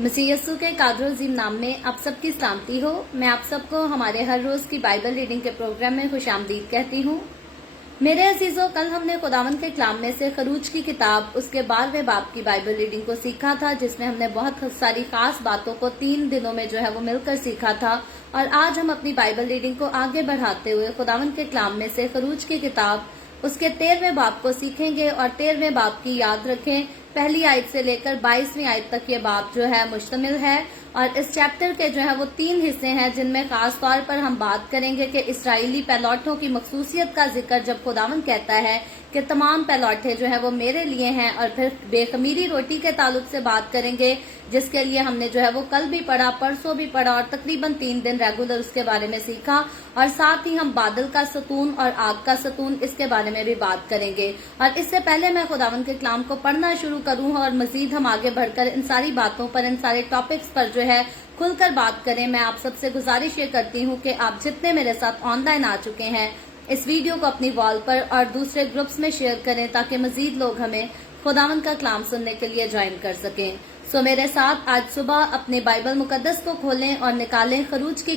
मसीह यस्सु के कादर अजीम नाम में आप सबकी सलामती हो। मैं आप सबको हमारे हर रोज की बाइबल रीडिंग के प्रोग्राम में खुशामदीद कहती हूँ। मेरे अजीजों, कल हमने खुदावंद के कलाम में से खरूज की किताब उसके 12वें बाब की बाइबल रीडिंग को सीखा था, जिसमें हमने बहुत सारी खास बातों को 3 दिनों में जो है वो मिलकर सीखा था। और आज हम अपनी बाइबल रीडिंग को आगे बढ़ाते हुए खुदावंद के कलाम में से खरूज की किताब उसके 13वें बाब को सीखेंगे। और 13वें बाब की याद रखें, पहली आयत से लेकर 22वीं आयत तक ये बाब जो है मुश्तमिल है। और इस चैप्टर के जो है वो 3 हिस्से हैं, जिनमें खास तौर पर हम बात करेंगे कि इसराइली पैलौठों की मखसूसियत का जिक्र जब खुदावंद कहता है कि तमाम पैलौठे जो है वो मेरे लिए हैं। और फिर बेखमीरी रोटी के ताल्लुक से बात करेंगे, जिसके लिए हमने जो है वो कल भी पढ़ा, परसों भी पढ़ा और तकरीबन 3 दिन रेगुलर उसके बारे में सीखा। और साथ ही हम बादल का सतून और आग का सतून इसके बारे में भी बात करेंगे। और इससे पहले मैं खुदावंद के कलाम को पढ़ना शुरू करूं और मजीद हम आगे बढ़कर इन सारी बातों पर, इन सारे टॉपिक्स पर जो है खुलकर बात करें, मैं आप सबसे गुजारिश ये करती हूँ कि आप जितने मेरे साथ ऑनलाइन आ चुके हैं, इस वीडियो को अपनी वॉल पर और दूसरे ग्रुप्स में शेयर करें, ताकि मजीद लोग हमें खुदावंद का कलाम सुनने के लिए ज्वाइन कर सकें। सो मेरे साथ आज सुबह अपने बाइबल मुकद्दस को खोलें और निकालें खरूज की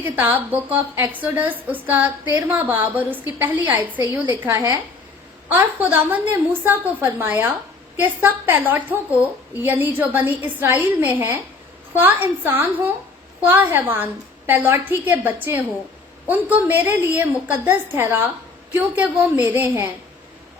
किताब बुक ऑफ एक्सोडस, उसका 13वां बाब और उसकी पहली आयत से यूं लिखा है, और खुदावंद ने मूसा को फरमाया कि सब पैलौठों को, यानी जो बनी इसराइल में हैं, ख्वाह इंसान हो ख्वाह हैवान, पैलौठी के बच्चे हो, उनको मेरे लिए मुकद्दस ठहरा, क्योंकि वो मेरे हैं।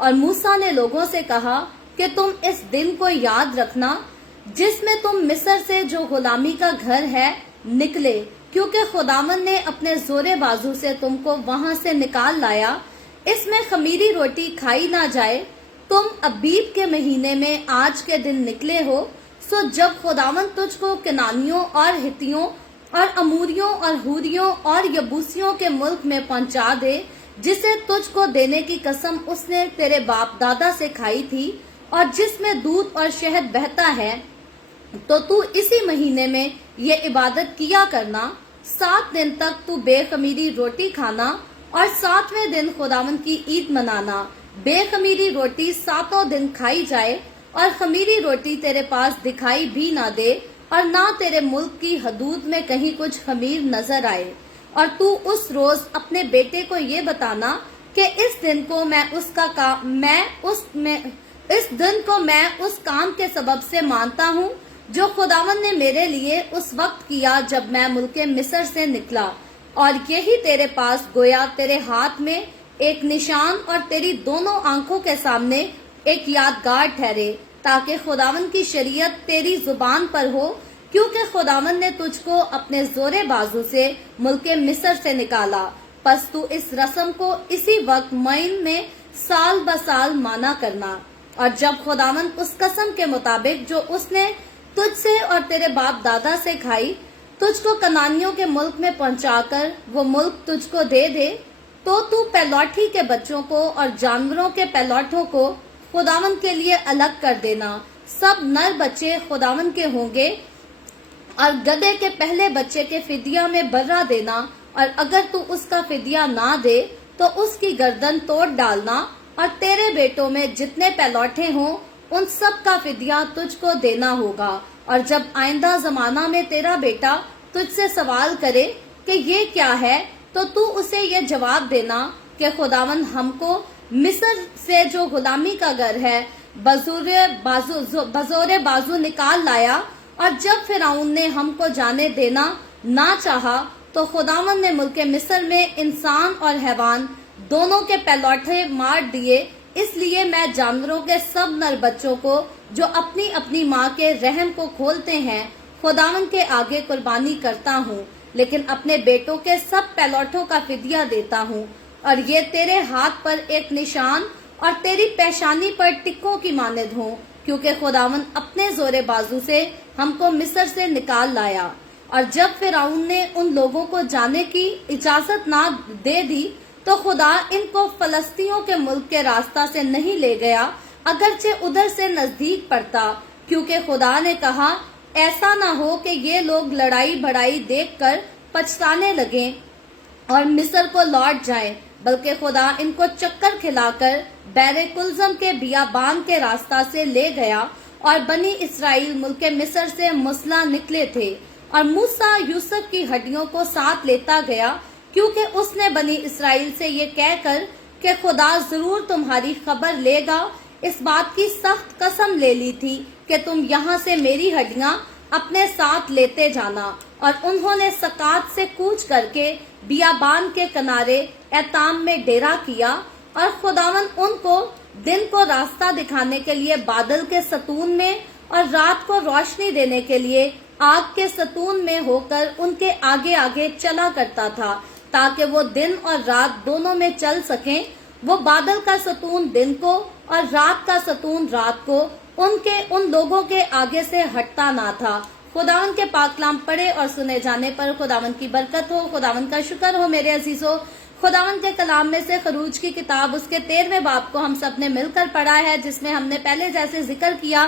और मूसा ने लोगों से कहा कि तुम इस दिन को याद रखना जिसमें तुम मिस्र से, जो गुलामी का घर है, निकले, क्योंकि खुदावंद ने अपने जोरे बाजू से तुमको वहां से निकाल लाया। इसमें खमीरी रोटी खाई ना जाए। तुम अबीब के महीने में आज के दिन निकले हो। सो जब खुदावंद तुझको कनानियों और हित्तियों और अमूरियों और हूरियों और यबूसियों के मुल्क में पहुंचा दे, जिसे तुझको देने की कसम उसने तेरे बाप दादा से खाई थी, और जिसमें दूध और शहद बहता है, तो तू इसी महीने में ये इबादत किया करना। 7 दिन तक तू बेखमीरी रोटी खाना और 7वें दिन खुदावंद की ईद मनाना। बेखमीरी रोटी 7 दिन खाई जाए, और खमीरी रोटी तेरे पास दिखाई भी ना दे, और ना तेरे मुल्क की हदूद में कहीं कुछ खमीर नजर आए। और तू उस रोज अपने बेटे को ये बताना कि इस दिन को मैं उस काम के सबब से मानता हूँ जो खुदावंद ने मेरे लिए उस वक्त किया जब मैं मुल्के मिस्र से निकला। और यही तेरे पास गोया तेरे हाथ में एक निशान और तेरी दोनों आंखों के सामने एक यादगार ठहरे, ताकि खुदावंद की शरीयत तेरी जुबान पर हो, क्योंकि खुदावंद ने तुझको अपने जोरे बाजू से मुल्के मिस्र से निकाला। बस तू इस रस्म को इसी वक्त मईन में साल ब साल माना करना। और जब खुदावंद उस कसम के मुताबिक जो उसने तुझसे और तेरे बाप दादा से खाई, तुझको कनानियों के मुल्क में पहुंचाकर वो मुल्क तुझको दे दे, तो तू पैलौठी के बच्चों को और जानवरों के पैलौठों को खुदावंद के लिए अलग कर देना। सब नर बच्चे खुदावंद के होंगे, और गधे के पहले बच्चे के फिदिया में बर्रा देना। और अगर तू उसका फिदिया ना दे तो उसकी गर्दन तोड़ डालना। और तेरे बेटों में जितने पैलौठे हों, उन सब का फिदिया तुझको देना होगा। और जब आइंदा जमाना में तेरा बेटा तुझसे सवाल करे कि ये क्या है, तो तू उसे ये जवाब देना कि खुदावंद हमको मिस्र से, जो गुलामी का घर है, बजोरे बाजू निकाल लाया। और जब फिरौन ने हमको जाने देना ना चाहा, तो खुदावंद ने मुल्के मिस्र में इंसान और हैवान दोनों के पैलौठे मार दिए। इसलिए मैं जानवरों के सब नर बच्चों को, जो अपनी अपनी माँ के रहम को खोलते हैं, खुदावंद के आगे कुर्बानी करता हूँ, लेकिन अपने बेटों के सब पैलौठों का फिदिया देता हूँ। और ये तेरे हाथ पर एक निशान और तेरी पेशानी पर टिक्कों की मानद हो, क्योंकि खुदावंद अपने जोरे बाजू से हमको मिस्र से निकाल लाया। और जब फिरौन ने उन लोगों को जाने की इजाजत ना दे दी, तो खुदा इनको फलस्तियों के मुल्क के रास्ता से नहीं ले गया, अगरचे उधर से नजदीक पड़ता, क्योंकि खुदा ने कहा ऐसा ना हो कि ये लोग लड़ाई भड़ाई देखकर पछताने लगें और मिस्र को लौट जाएं, बल्कि खुदा इनको चक्कर खिलाकर बैरे कुलजम के बियाबान के रास्ता से ले गया और बनी इसराइल मुल्क मिस्र से मुसला निकले थे और मूसा यूसुफ की हड्डियों को साथ लेता गया, क्योंकि उसने बनी इसराइल से ये कहकर कि खुदा जरूर तुम्हारी खबर लेगा, इस बात की सख्त कसम ले ली थी कि तुम यहाँ से मेरी हड्डियां अपने साथ लेते जाना। और उन्होंने सकात से कूच करके बियाबान के किनारे एताम में डेरा किया, और खुदावन उनको दिन को रास्ता दिखाने के लिए बादल के सतून में और रात को रोशनी देने के लिए आग के सतून में होकर उनके आगे आगे चला करता था, ताकि वो दिन और रात दोनों में चल सकें। वो बादल का सतून दिन को और रात का सतून रात को उन लोगों के आगे से हटता ना था। खुदावन के पाक कलाम पढ़े और सुने जाने पर खुदावन की बरकत हो। खुदावन का शुक्र हो मेरे अजीजों। खुदावन के कलाम में से खरूज की किताब उसके 13वें बाब को हम सब ने मिलकर पढ़ा है, जिसमें हमने पहले जैसे जिक्र किया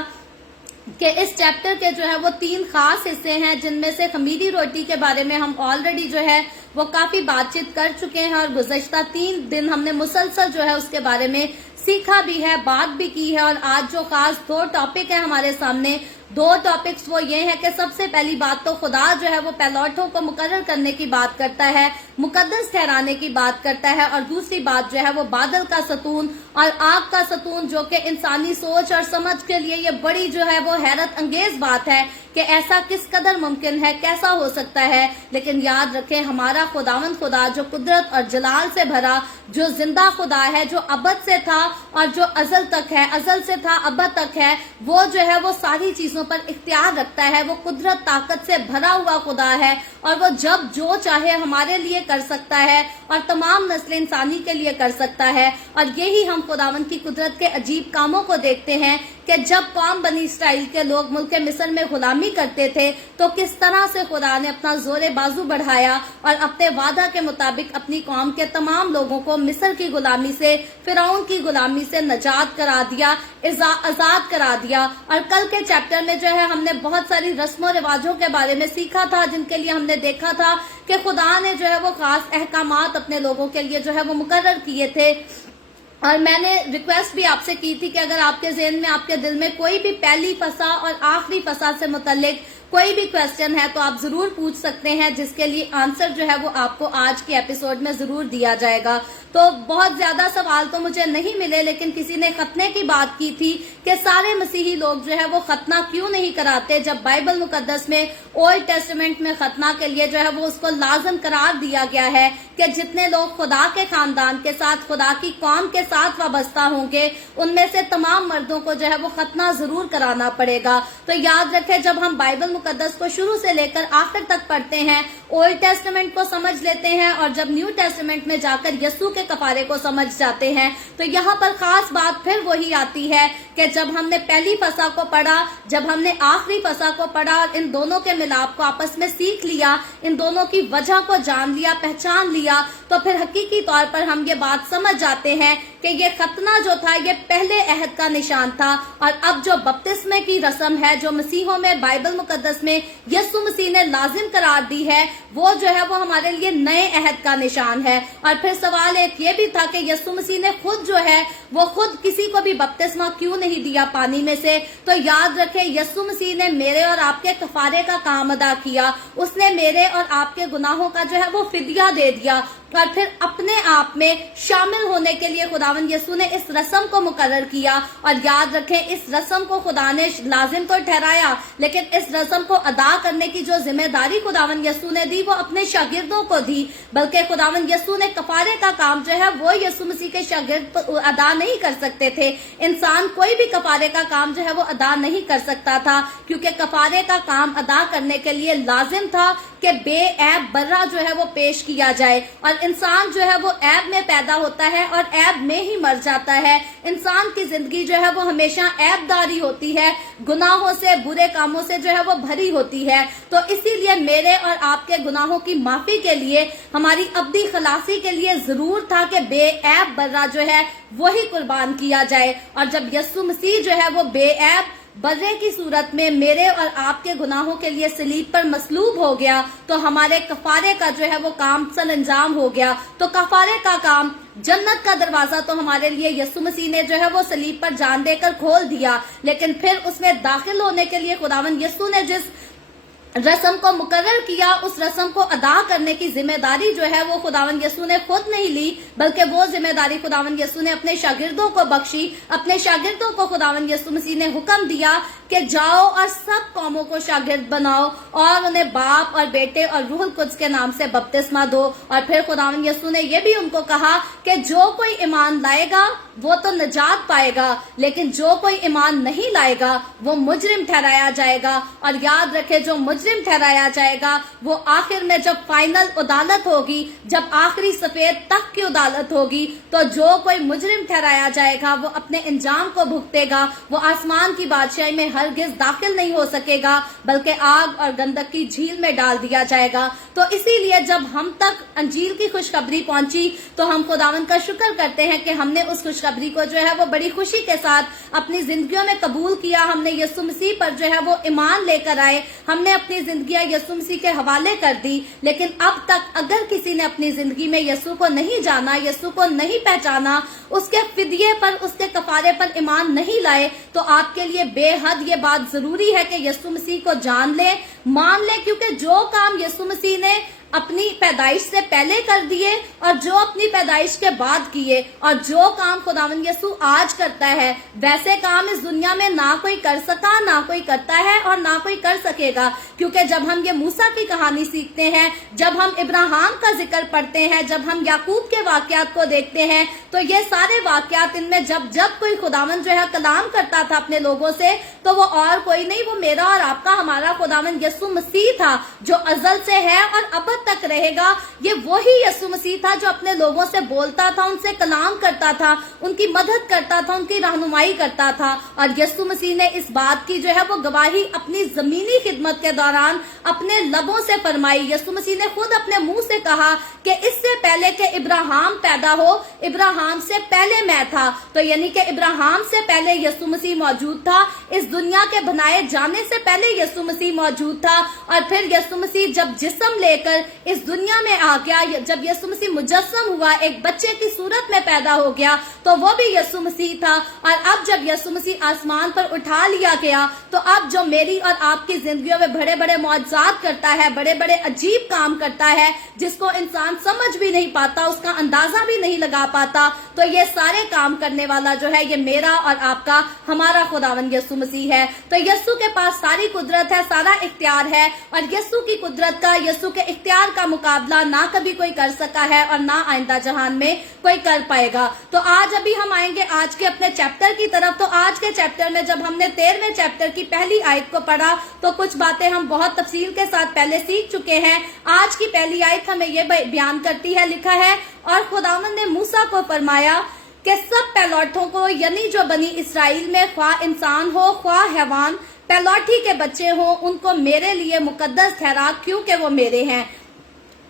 कि इस चैप्टर के जो है वो 3 खास हिस्से हैं, जिनमें से खमीरी रोटी के बारे में हम ऑलरेडी जो है वो काफी बातचीत कर चुके हैं, और गुज़श्ता 3 दिन हमने मुसलसल जो है उसके बारे में सीखा भी है, बात भी की है। और आज जो खास 2 टॉपिक है हमारे सामने, 2 टॉपिक्स वो ये है कि सबसे पहली बात तो खुदा जो है वो पैलौठों को मुकर्रर करने की बात करता है, मुकद्दस ठहराने की बात करता है, और दूसरी बात जो है वो बादल का सतून और आग का सतून, जो कि इंसानी सोच और समझ के लिए ये बड़ी जो है वो हैरत अंगेज बात है कि ऐसा किस कदर मुमकिन है, कैसा हो सकता है। लेकिन याद रखें, हमारा खुदावंद खुदा जो कुदरत और जलाल से भरा, जो जिंदा खुदा है, जो अबद से था और जो अजल तक है, अजल से था अबद तक है, वो जो है वो सारी चीजों पर इख्तियार रखता है। वो कुदरत ताकत से भरा हुआ खुदा है, और वो जब जो चाहे हमारे लिए कर सकता है और तमाम नस्ल इंसानी के लिए कर सकता है। और यही हम खुदावंद की कुदरत के अजीब कामों को देखते हैं कि जब कौम बनी इसराइल के लोग मुल्क मिस्र में गुलामी करते थे, तो किस तरह से खुदा ने अपना जोरे बाजू बढ़ाया और अपने वादा के मुताबिक अपनी कौम के तमाम लोगों को मिस्र की गुलामी से, फिरौन की गुलामी से नजात करा दिया, आजाद करा दिया। और कल के चैप्टर में जो है हमने बहुत सारी रस्मों रिवाजों के बारे में सीखा था, जिनके लिए हमने देखा था कि खुदा ने जो है वो खास अहकामात अपने लोगों के लिए जो है वो मुकर्रर किए थे। और मैंने रिक्वेस्ट भी आपसे की थी कि अगर आपके ज़हन में, आपके दिल में कोई भी पहली फसा और आखिरी फसा से मुतल्लिक कोई भी क्वेश्चन है तो आप जरूर पूछ सकते हैं, जिसके लिए आंसर जो है वो आपको आज के एपिसोड में जरूर दिया जाएगा। तो बहुत ज्यादा सवाल तो मुझे नहीं मिले, लेकिन किसी ने खतने की बात की थी कि सारे मसीही लोग जो है वो खतना क्यों नहीं कराते, जब बाइबल मुकद्दस में ओल्ड टेस्टामेंट में खतना के लिए जो है वो उसको लाजम करार दिया गया है कि जितने लोग खुदा के खानदान के साथ, खुदा की कौम के साथ वाबस्ता होंगे, उनमें से तमाम मर्दों को जो है वो खतना जरूर कराना पड़ेगा। तो याद रखें, जब हम बाइबल मुकद्दस को शुरू से लेकर आखिर तक पढ़ते हैं, ओल्ड टेस्टामेंट को समझ लेते हैं, और जब न्यू टेस्टामेंट में जाकर यीशु के कफारे को समझ जाते हैं, तो यहाँ पर खास बात फिर वही आती है कि जब हमने पहली फसा को पढ़ा, जब हमने आखिरी फसा को पढ़ा, इन दोनों के मिलाप को आपस में सीख लिया, इन दोनों की वजह को जान लिया, पहचान लिया, तो फिर हकीकी तौर पर हम ये बात समझ जाते हैं कि ये खतना जो था ये पहले अहद का निशान था, और अब जो बपतिस्मे की रस्म है, जो मसीहों में बाइबल मुकद्दस में यीशु मसीह ने लाजिम करार दी है, वो जो है वो हमारे लिए नए अहद का निशान है। और फिर सवाल एक ये भी था कि यीशु मसीह ने खुद जो है वो खुद किसी को भी बपतिस्मा क्यों नहीं दिया पानी में से। तो याद रखें, यीशु मसीह ने मेरे और आपके कफारे का काम अदा किया, उसने मेरे और आपके गुनाहों का जो है वो फिदिया दे दिया, और फिर अपने आप में शामिल होने के लिए खुदावंद यीशु ने इस रस्म को मुकर्रर किया। और याद रखें, इस रस्म को खुदा ने लाजिम तो ठहराया, लेकिन इस रस्म को अदा करने की जो जिम्मेदारी खुदावंद यीशु ने दी वो अपने शागिर्दों को दी, बल्कि खुदावंद यीशु ने कफारे का काम जो है वो यीशु मसीह के शागिर्द अदा नहीं कर सकते थे। इंसान कोई भी कफारे का काम जो है वो अदा नहीं कर सकता था, क्योंकि कफारे का काम अदा करने के लिए लाजिम था कि बेऐब बर्रा जो है वो पेश किया जाए। और इंसान जो है वो ऐब में पैदा होता है और ऐब में ही मर जाता है। इंसान की जिंदगी जो है वो हमेशा ऐबदारी होती है, गुनाहों से, बुरे कामों से जो है वो भरी होती है। तो इसीलिए मेरे और आपके गुनाहों की माफी के लिए, हमारी अब्दी खलासी के लिए जरूर था कि बेऐब बर्रा जो है वही कुर्बान किया जाए। और जब यीशु मसीह जो है वो बेऐब बर्रे की सूरत में मेरे और आपके गुनाहों के लिए सलीब पर मसलूब हो गया, तो हमारे कफारे का जो है वो काम सरअंजाम हो गया। तो कफारे का काम जन्नत का दरवाजा तो हमारे लिए यीशु मसीह ने जो है वो सलीब पर जान देकर खोल दिया, लेकिन फिर उसमें दाखिल होने के लिए खुदावंद यीशु ने जिस रस्म को मुकर्रर किया, उस रस्म को अदा करने की जिम्मेदारी जो है वो खुदावंद यीशु ने खुद नहीं ली, बल्कि वो जिम्मेदारी खुदावंद यीशु ने अपने शागिर्दों को बख्शी। अपने शागिर्दों को खुदावंद यीशु मसीह ने हुक्म दिया कि जाओ और सब कौमों को शागिर्द बनाओ और उन्हें बाप और बेटे और रूहुल कुद्स के नाम से बपतिस्मा दो। और फिर खुदावंद यीशु ने ये भी उनको कहा कि जो कोई ईमान लाएगा वो तो निजात पाएगा, लेकिन जो कोई ईमान नहीं लाएगा वो मुजरिम ठहराया जाएगा। और याद रखे, जो मुजरिम ठहराया जाएगा वो आखिर में जब फाइनल अदालत होगी, जब आखिरी सफेद तख्त की अदालत होगी, तो जो कोई मुजरिम ठहराया जाएगा वो अपने इंजाम को भुगतेगा। वो आसमान की बादशाही में हरगिज दाखिल नहीं हो सकेगा, बल्कि आग और गंधक की झील में डाल दिया जाएगा। तो इसीलिए जब हम तक अंजील की खुशखबरी पहुंची तो हम खुदावंद का शुक्र करते हैं कि हमने उस खुशखबरी को जो है वो बड़ी खुशी के साथ अपनी जिंदगियों में कबूल किया। हमने यीशु मसीह पर जो है वो ईमान लेकर आए, हमने अपनी जिंदगियां यीशु मसीह के हवाले कर दी। लेकिन अब तक अगर किसी ने अपनी जिंदगी में यीशु को नहीं जाना, यीशु को नहीं पहचाना, उसके फिदिये पर, उसके कफारे पर ईमान नहीं लाए, तो आपके लिए बेहद ये बात जरूरी है कि यीशु मसीह को जान ले, मान ले, क्योंकि जो काम यीशु मसीह ने अपनी पैदाइश से पहले कर दिए और जो अपनी पैदाइश के बाद किए, और जो काम खुदावंद यीशु आज करता है, वैसे काम इस दुनिया में ना कोई कर सका, ना कोई करता है और ना कोई कर सकेगा। क्योंकि जब हम ये मूसा की कहानी सीखते हैं, जब हम इब्राहिम का जिक्र पढ़ते हैं, जब हम याकूब के वाकयात को देखते हैं, तो ये सारे वाकयात, इनमें जब जब कोई खुदावंद जो है कलाम करता था अपने लोगों से, तो वो और कोई नहीं, वो मेरा और आपका, हमारा खुदावंद यीशु मसीह था, जो अजल से है और अब तक रहेगा। ये वही यीशु मसीह था जो अपने लोगों से बोलता था, उनसे कलाम करता था, उनकी मदद करता था, उनकी रहनुमाई करता था। और यीशु मसीह ने इस बात की जो है वो गवाही अपनी जमीनी खिदमत के दौरान अपने लबों से फरमाई। यीशु मसीह ने खुद अपने मुंह से कहा कि इससे पहले कि इब्राहिम पैदा हो, इब्राहिम से पहले मैं था। तो यानी कि इब्राहिम से पहले यीशु मसीह मौजूद था, इस दुनिया के बनाए जाने से पहले यीशु मसीह मौजूद था। और फिर यीशु मसीह जब जिस्म लेकर इस दुनिया में आ गया, जब यीशु मसीह मुजस्सम हुआ, एक बच्चे की सूरत में पैदा हो गया, तो वो भी यीशु मसीह था। और अब जब यीशु मसीह आसमान पर उठा लिया गया, तो अब जो मेरी और आपकी जिंदगियों में बड़े बड़े मौजज़ात करता है, बड़े बड़े अजीब काम करता है, जिसको इंसान समझ भी नहीं पाता, उसका अंदाजा भी नहीं लगा पाता, तो ये सारे काम करने वाला जो है ये मेरा और आपका, हमारा खुदावंद यीशु मसीह है। तो यीशु के पास सारी कुदरत है, सारा इख्तियार है, और यीशु की कुदरत का, यीशु के इख्तियार का मुकाबला ना कभी कोई कर सका है और ना आइंदा जहान में कोई कर पाएगा। तो आज अभी हम आएंगे आज के अपने चैप्टर की तरफ। तो आज के चैप्टर में जब हमने 13वें चैप्टर की पहली आयत को पढ़ा, तो कुछ बातें हम बहुत तफसील के साथ पहले सीख चुके हैं। आज की पहली आयत हमें ये बयान करती है, लिखा है, और खुदावंद ने मूसा को फरमाया कि सब पैलौठों को, यानी जो बनी इसराइल में ख्वाह इंसान हो ख्वाह हैवान, पैलौठी के बच्चे हो, उनको मेरे लिए मुकद्दस ठहरा, क्योंकि वो मेरे हैं।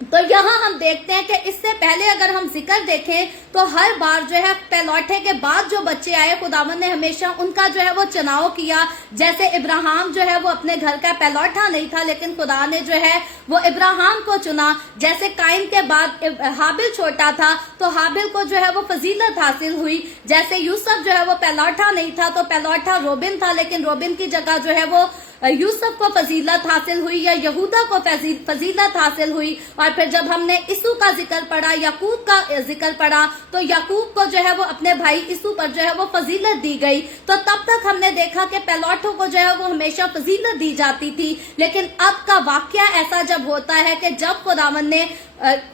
तो यहाँ हम देखते हैं कि इससे पहले अगर हम जिक्र देखें तो हर बार जो है पैलौठे के बाद जो बच्चे आए, खुदावंद ने हमेशा उनका जो है वो चुनाव किया। जैसे इब्राहिम जो है वो अपने घर का पैलौठा नहीं था, लेकिन खुदा ने जो है वो इब्राहिम को चुना। जैसे काइन के बाद हाबिल छोटा था, तो हाबिल को जो है वो फजीलत हासिल हुई। जैसे यूसुफ जो है वो पैलौठा नहीं था, तो पैलौठा रोबिन था, लेकिन रोबिन की जगह जो है वो यूसुफ को फजीलत हासिल हुई, या यहूदा को फजीलत हासिल हुई। और फिर जब हमने इसू का जिक्र पढ़ा, याकूब का जिक्र पढ़ा, तो याकूब को जो है वो अपने भाई इसू पर जो है वो फजीलत दी गई। तो तब तक हमने देखा कि पैलौठों को जो है वो हमेशा फजीलत दी जाती थी। लेकिन अब का वाकया ऐसा जब होता है कि जब खुदावंद ने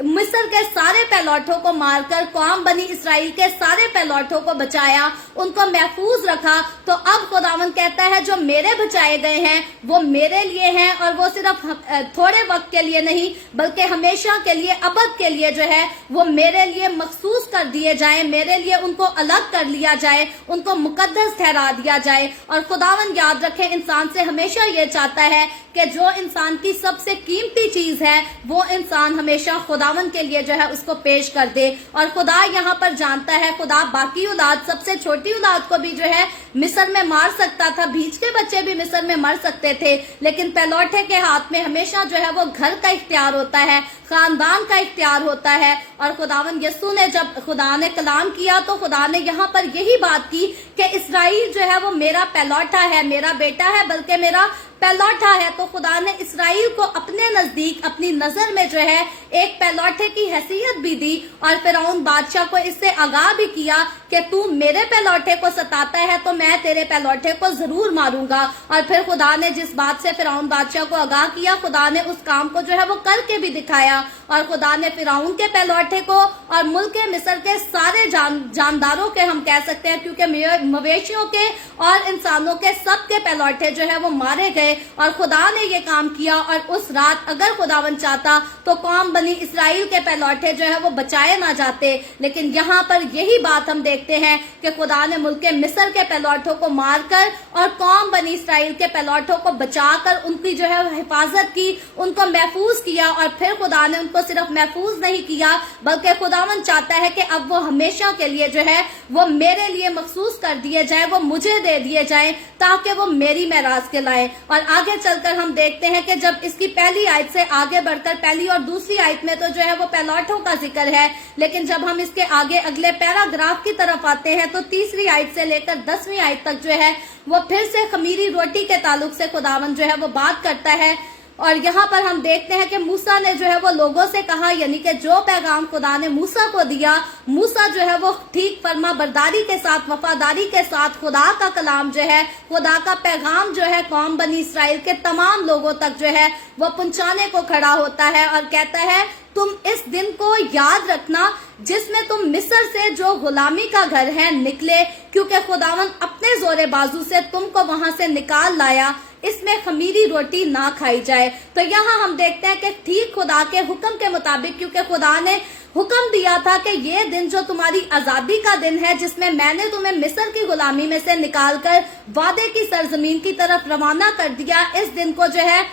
मिस्र के सारे पैलौठों को मारकर कौम बनी इसराइल के सारे पैलौठों को बचाया, उनको महफूज रखा, तो अब खुदावंद कहता है जो मेरे बचाए गए हैं वो मेरे लिए हैं, और वो सिर्फ थोड़े वक्त के लिए नहीं बल्कि हमेशा के लिए, अबद के लिए जो है वो मेरे लिए मखसूस कर दिए जाए, मेरे लिए उनको अलग कर लिया जाए, उनको मुकद्दस ठहरा दिया जाए। और खुदावंद याद रखे, इंसान से हमेशा ये चाहता है कि जो इंसान की सबसे कीमती चीज है वो इंसान हमेशा खुदावंद के लिए जो है उसको पेश कर दे। और खुदा यहाँ पर जानता है, खुदा बाकी औलाद, सबसे छोटी औलाद को भी जो है मिस्र में मार सकता था, बीच के बच्चे भी मिस्र में मर सकते थे, लेकिन पहलौठे के हाथ में हमेशा जो है वो घर का इख्तियार होता है, खानदान का इख्तियार होता है। और खुदावन यस्सु ने जब खुदा ने कलाम किया तो खुदा ने यहाँ पर यही बात की कि इसराइल जो है वो मेरा पहलौठा है, मेरा बेटा है, बल्कि मेरा पहलौठा है। तो खुदा ने इसराइल को अपने नजदीक, अपनी नजर में जो है एक पहलौठे की हैसियत भी दी और फिरौन बादशाह को इससे आगाह भी किया कि तू मेरे पहलौठे को सताता है तो मैं तेरे पहलौठे को जरूर मारूंगा। और फिर खुदा ने जिस बात से फिरौन बादशाह को आगाह किया, खुदा ने उस काम को जो है वो करके भी दिखाया। और खुदा ने फिरौन के पहलौठे को और मुल्क मिस्र के सारे जानदारों के, हम कह सकते हैं, क्योंकि मवेशियों के और इंसानों के सबके पहलौठे जो है वो मारे गए। और खुदा ने ये काम किया। और उस रात अगर खुदावन चाहता तो कौम बनी इसराइल के पहलौठे जो है वो बचाए ना जाते। लेकिन यहाँ पर यही बात हम देखते हैं कि खुदा ने मुल्क मिस्र के पहलौठों को मारकर और कौम बनी इसराइल के पहलौठों को बचाकर उनकी जो है हिफाजत की, उनको महफूज किया। और फिर खुदा ने उनको सिर्फ महफूज नहीं किया, बल्कि खुदावन चाहता है कि अब वो हमेशा के लिए जो है वो मेरे लिए मखसूस कर दिए जाए, वो मुझे दे दिए जाए, ताकि वो मेरी मेराज के लाए। और आगे चलकर हम देखते हैं कि जब इसकी पहली आयत से आगे बढ़कर पहली और दूसरी आयत में तो जो है वो पहलौठों का जिक्र है, लेकिन जब हम इसके आगे अगले पैराग्राफ की तरफ आते हैं तो तीसरी आयत से लेकर 10वीं आयत तक जो है वो फिर से खमीरी रोटी के ताल्लुक से खुदावन जो है वो बात करता है। और यहाँ पर हम देखते हैं कि मूसा ने जो है वो लोगों से कहा, यानी कि जो पैगाम खुदा ने मूसा को दिया, मूसा जो है वो ठीक फर्मा बरदारी के साथ, वफादारी के साथ खुदा का कलाम जो है, खुदा का पैगाम जो है कौम बनी इसराइल के तमाम लोगों तक जो है वो पहुंचाने को खड़ा होता है। और कहता है तुम इस दिन को याद रखना जिसमें तुम मिस्र से जो गुलामी का घर है निकले, क्योंकि खुदावन अपने जोरे बाजू से तुमको वहां से निकाल लाया, इसमें खमीरी रोटी ना खाई जाए। तो यहाँ हम देखते हैं कि ठीक खुदा के हुक्म के मुताबिक, क्योंकि खुदा ने हुक्म दिया था कि ये दिन जो तुम्हारी आजादी का दिन है, जिसमें मैंने तुम्हें मिस्र की गुलामी में से निकालकर वादे की सरजमीन की तरफ रवाना कर दिया, इस दिन को जो है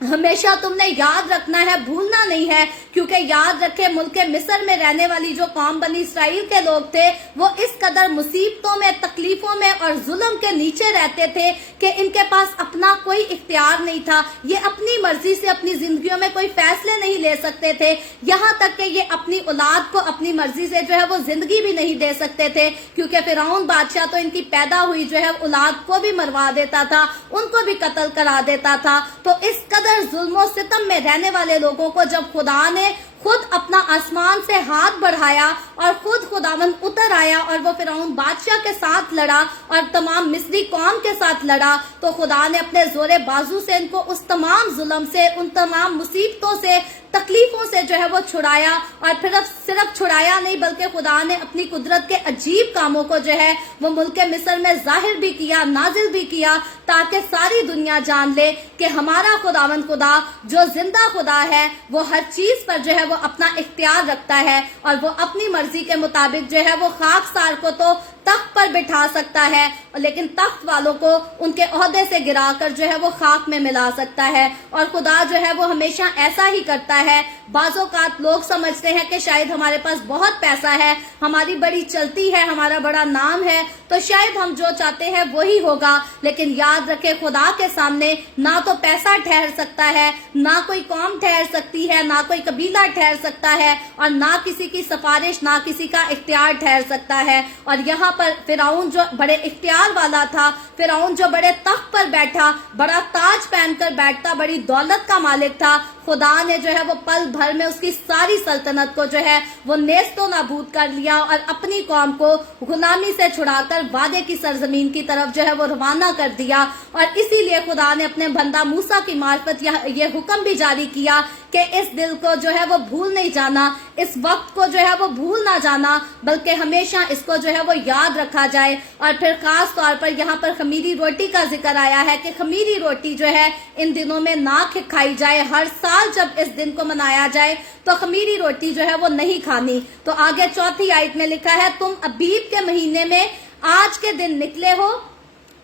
हमेशा तुमने याद रखना है, भूलना नहीं है। क्योंकि याद रखे मुल्क मिस्र में रहने वाली जो कौम बनी इसराइल के लोग थे वो इस कदर मुसीबतों में, तकलीफों में और जुल्म के नीचे रहते थे कि इनके पास अपना कोई इख्तियार नहीं था। ये अपनी मर्जी से अपनी जिंदगियों में कोई फैसले नहीं ले सकते थे, यहाँ तक कि ये अपनी औलाद को अपनी मर्जी से जो है वो जिंदगी भी नहीं दे सकते थे, क्योंकि फिरौन बादशाह तो इनकी पैदा हुई जो है औलाद को भी मरवा देता था, उनको भी कत्ल करा देता था। तो इस कदर जुल्म सितम में रहने वाले लोगों को जब खुदा ने खुद अपना आसमान से हाथ बढ़ाया और खुद खुदावन उतर आया और वो फिरौन बादशाह के साथ लड़ा और तमाम मिस्री कौम के साथ लड़ा, तो खुदा ने अपने जोरे बाजू से इनको उस तमाम जुल्म से, उन तमाम मुसीबतों से, तकलीफों से जो है वो छुड़ाया। और फिर सिर्फ छुड़ाया नहीं, बल्कि खुदा ने अपनी कुदरत के अजीब कामों को जो है वो मुल्क मिस्र में जाहिर भी किया, नाजिल भी किया, ताकि सारी दुनिया जान ले कि हमारा खुदावन खुदा जो जिंदा खुदा है वो हर चीज पर जो है वो अपना इख्तियार रखता है और वो अपनी मर्जी के मुताबिक जो है वो खाकसार को तो तख्त पर बिठा सकता है, लेकिन तख्त वालों को उनके ओहदे से गिराकर जो है वो खाक में मिला सकता है। और खुदा जो है वो हमेशा ऐसा ही करता है। बाज़ोकात लोग समझते हैं कि शायद हमारे पास बहुत पैसा है, हमारी बड़ी चलती है, हमारा बड़ा नाम है, तो शायद हम जो चाहते हैं वही होगा। लेकिन याद रखे खुदा के सामने ना तो पैसा ठहर सकता है, ना कोई कौम ठहर सकती है, ना कोई कबीला ठहर सकता है, और ना किसी की सिफारिश, ना किसी का इख्तियार ठहर सकता है। और यहाँ पर फिरौन जो बड़े इख्तियार वाला था, फिरौन जो बड़े तख्त पर बैठा, बड़ा ताज पहनकर बैठता, बड़ी दौलत का मालिक था, खुदा ने जो है वो पल भर में उसकी सारी सल्तनत को जो है वो नेस्तो नाबूद कर लिया और अपनी कौम को गुलामी से छुड़ाकर वादे की सरजमीन की तरफ जो है वो रवाना कर दिया। और इसीलिए खुदा ने अपने बंदा मूसा की मार्फत ये हुक्म भी जारी किया कि इस दिल को जो है वो भूल नहीं जाना, इस वक्त को जो है वो भूल ना जाना, बल्कि हमेशा इसको जो है वो याद रखा जाए। और फिर खास तौर पर यहाँ पर खमीरी रोटी का जिक्र आया है कि खमीरी रोटी जो है इन दिनों में ना खाई जाए। हर साल जब इस दिन को मनाया जाए तो खमीरी रोटी जो है वो नहीं खानी। तो आगे चौथी आयत में लिखा है, तुम अबीब के महीने में आज के दिन निकले हो,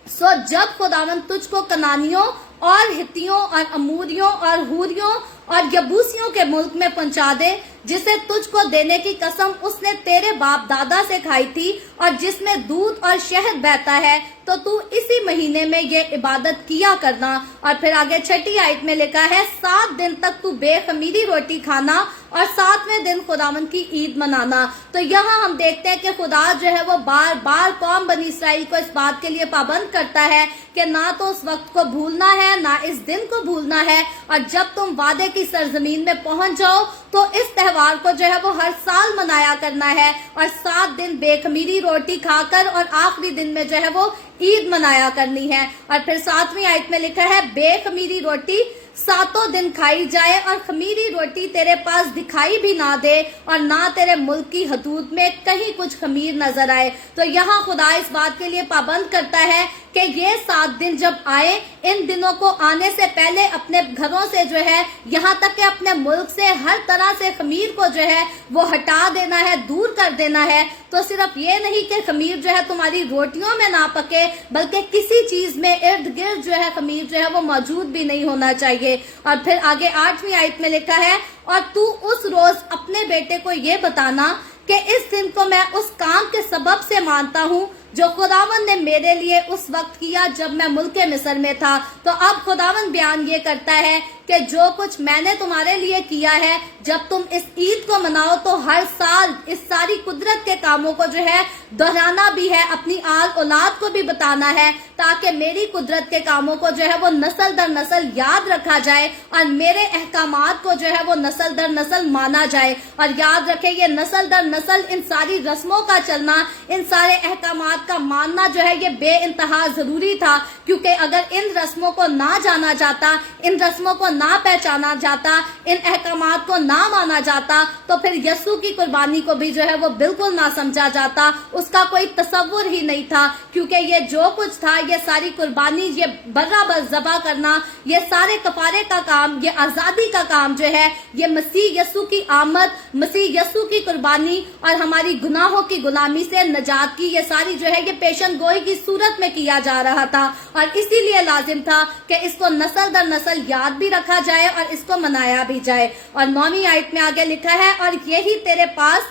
सो जब खुदावन तुझको कनानियों और हित्तियों और अमूरियों और हूरियों और यबूसियों के मुल्क में पहुंचा दे, जिसे तुझको देने की कसम उसने तेरे बाप दादा से खाई थी और जिसमें दूध और शहद बहता है, तो तू इसी महीने में ये इबादत किया करना। और फिर आगे 6 आयत में लिखा है, 7 दिन तक तू बेखमीरी रोटी खाना और 7वें दिन खुदावंद की ईद मनाना। तो यहाँ हम देखते हैं कि खुदा जो है वो बार बार कौम बनी इसराइल को इस बात के लिए पाबंद करता है कि ना तो उस वक्त को भूलना है, ना इस दिन को भूलना है। और जब तुम वादे की सरजमीन में पहुंच जाओ तो इस त्योहार को जो है वो हर साल मनाया करना है और 7 दिन बेखमीरी रोटी खाकर और आखिरी दिन में जो है वो ईद मनाया करनी है। और फिर 7वीं आयत में लिखा है, बेखमीरी रोटी 7 दिन खाई जाए और खमीरी रोटी तेरे पास दिखाई भी ना दे और ना तेरे मुल्क की हदूद में कहीं कुछ खमीर नजर आए। तो यहाँ खुदा इस बात के लिए पाबंद करता है कि ये 7 दिन जब आए, इन दिनों को आने से पहले अपने घरों से जो है, यहाँ तक कि अपने मुल्क से हर तरह से खमीर को जो है वो हटा देना है, दूर कर देना है। तो सिर्फ ये नहीं कि खमीर जो है तुम्हारी रोटियों में ना पके, बल्कि किसी चीज में इर्द गिर्द जो है खमीर जो है वो मौजूद भी नहीं होना चाहिए। और फिर आगे 8वीं आयत में लिखा है, और तू उस रोज अपने बेटे को ये बताना कि इस दिन को मैं उस काम के सबब से मानता हूँ जो खुदावंद ने मेरे लिए उस वक्त किया जब मैं मुल्क मिस्र में था। तो अब खुदावंद बयान ये करता है कि जो कुछ मैंने तुम्हारे लिए किया है, जब तुम इस ईद को मनाओ तो हर साल इस सारी कुदरत के कामों को जो है दोहराना भी है, अपनी आल औलाद को भी बताना है, ताकि मेरी कुदरत के कामों को जो है वो नस्ल दर नस्ल याद रखा जाए और मेरे अहकामात को जो है वो नस्ल दर नस्ल माना जाए। और याद रखें, ये नस्ल दर नस्ल इन सारी रस्मों का चलना, इन सारे अहकामात का मानना जो है ये बेइंतहा जरूरी था, क्योंकि अगर इन रस्मों को ना जाना जाता, इन रस्मों को ना पहचाना जाता, इन अहकामात को ना माना जाता, तो फिर यस्सु की कुर्बानी को भी जो है वो बिल्कुल ना समझा जाता, उसका कोई तसव्वुर ही नहीं था। क्योंकि ये जो कुछ था, ये सारी कुर्बानी, ये बराबर ज़बा करना, ये सारे कफारे का काम, ये आज़ादी का काम जो है, ये मसीह यस्सु की आमद, मसीह यस्सु की कुर्बानी और हमारी गुनाहों की गुलामी से नजात की, ये सारी जो है ये पेशन गोई की सूरत में किया जा रहा था। और इसीलिए लाजिम था कि इसको नस्ल दर नस्ल याद भी रखा जाए और इसको मनाया भी जाए। और 9वीं आयत में आगे लिखा है, और यही तेरे पास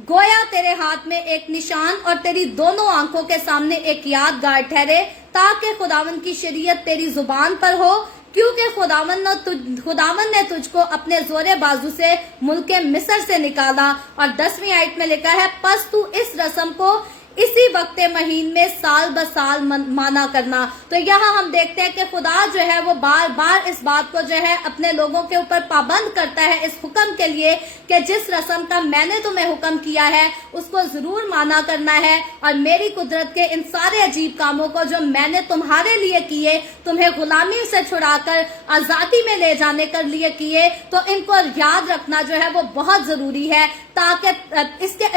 गोया तेरे हाथ में एक निशान और तेरी दोनों आंखों के सामने एक यादगार ठहरे, ताकि खुदावंद की शरीयत तेरी जुबान पर हो, क्योंकि खुदावंद ने तुझको अपने जोरे बाजू से मुल्क मिस्र से निकाला। और 10वीं आयत में लिखा है, पस तू इस रस्म को इसी वक्त महीन में साल ब साल माना करना। तो यहाँ हम देखते हैं कि खुदा जो है वो बार बार इस बात को जो है अपने लोगों के ऊपर पाबंद करता है, इस हुक्म के लिए कि जिस रस्म का मैंने तुम्हें हुक्म किया है उसको जरूर माना करना है। और मेरी कुदरत के इन सारे अजीब कामों को जो मैंने तुम्हारे लिए किए, तुम्हें गुलामी से छुड़ाकर आजादी में ले जाने के लिए किए, तो इनको याद रखना जो है वो बहुत जरूरी है, ताकि